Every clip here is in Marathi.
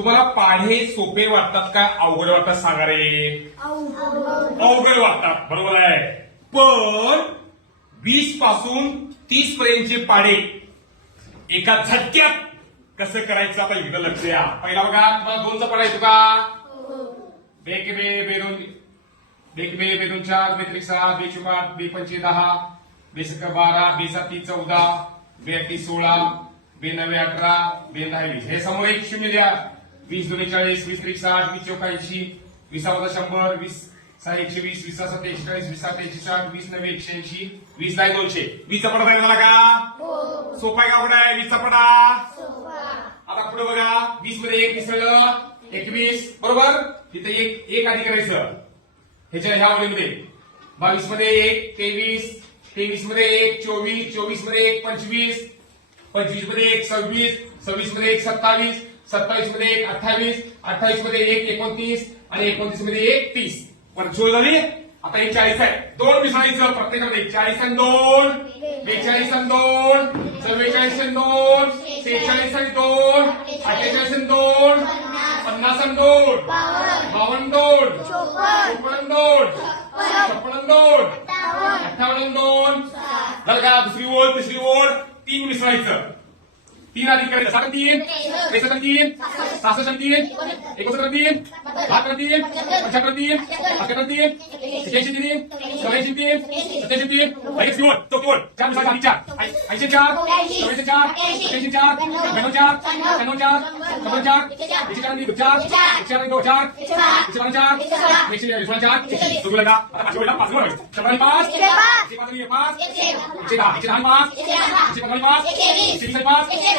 तुम्हाला पाढे सोपे वाटतात का? अवघड वाटतात सांगा रे. अवघड वाटतात. बरोबर आहे. पण वीसपासून तीस पर्यंतचे पाढे एका झटक्यात कसं करायचं आता इकडं लक्ष द्या. पहिला बघा तुम्हाला दोनचा पाढा येतो का? बेक बे बे दोन. बेक बे बे दोन चार बे त्रिक सहा बे चुका बे पंचे दहा बे सक बारा बे साती चौदा बे अठी सोळा बे नवे अठरा बे दहा वीस. हे समोर एक शून्य द्या. वीस दोन चाळीस वीस त्रिक साठ वीस चौकाऐंशी वीसा शंभर वीस सहा एकशे वीस वीस सात एकेचाळीस वीस सात एकशे साठ वीस नव्हे एकशे ऐंशी वीस दहा दोनशे. वीस पडा झाला का? सोपा आहे का अवघड आहे? वीसचा पडा आता पुढे बघा. वीसमध्ये एक मिसळलं एकवीस. बरोबर? तिथे एक एक आधी करायचं. ह्याच्या ह्या ओळीमध्ये. बावीसमध्ये एक तेवीस. तेवीसमध्ये एक चोवीस. चोवीसमध्ये एक पंचवीस. पंचवीसमध्ये एक सव्वीस. सव्वीसमध्ये एक सत्तावीस. सत्तावीसमध्ये एक अठ्ठावीस अठ्ठावीसमध्ये एक एकोणतीस आणि एकोणतीसमध्ये एक तीस पण झाली आता एक चाळीस आहे दोन मिसळायचं प्रत्येकामध्ये चाळीस आणि दोन बेचाळीस आणि दोन चव्वेचाळीस आणि दोन सेहेचाळीस आणि दोन अठ्ठेचाळीस आणि दोन पन्नास आणि दोन बावन्न दोन चोपन्न दोन छप्पन्न दोन अठ्ठावन्न दोन झालं का दुसरी ओळ तिसरी ओळ तीन मिसळायचं तीन आधी करायचं सात तीन त्रेसष्ट तीन सहासष्ट तीन एकोणसत्तर तीन बहात्तर तीन पंच्याहत्तर तीन अठ्याहत्तर तीन एक्याऐंशी तीन चौऱ्याऐंशी तीन सत्याऐंशी तीन एक सिवड चौकोड चार मिसळ आधी चार ऐंशी चार चौऱ्याऐंशी चार सत्याऐंशी चार ब्याण्णव चार त्र्याण्णव चार शंभर चार एकशे चार आणि चार एकशे आणि दोन चार एकशे बारा चार एकशे सोळा चार चौघला का आता पाच वेळेला पाच वर शंभर आणि पाच एकशे पाच आणि पाच एकशे दहा एकशे दहा आणि पाच एकशे पंधरा आणि पाच एकशे वीस आणि पाच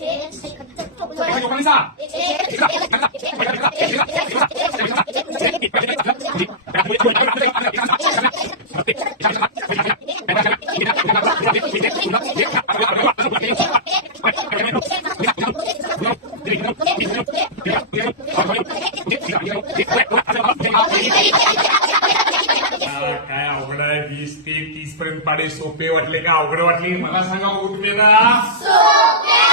एकशे चोपन्न आणि सहा काय अवघड आहे वीस ते तीस पर्यंत पाडे सोपे वाटले का अवघड वाटले मला सांगा बघू तुम्ही आता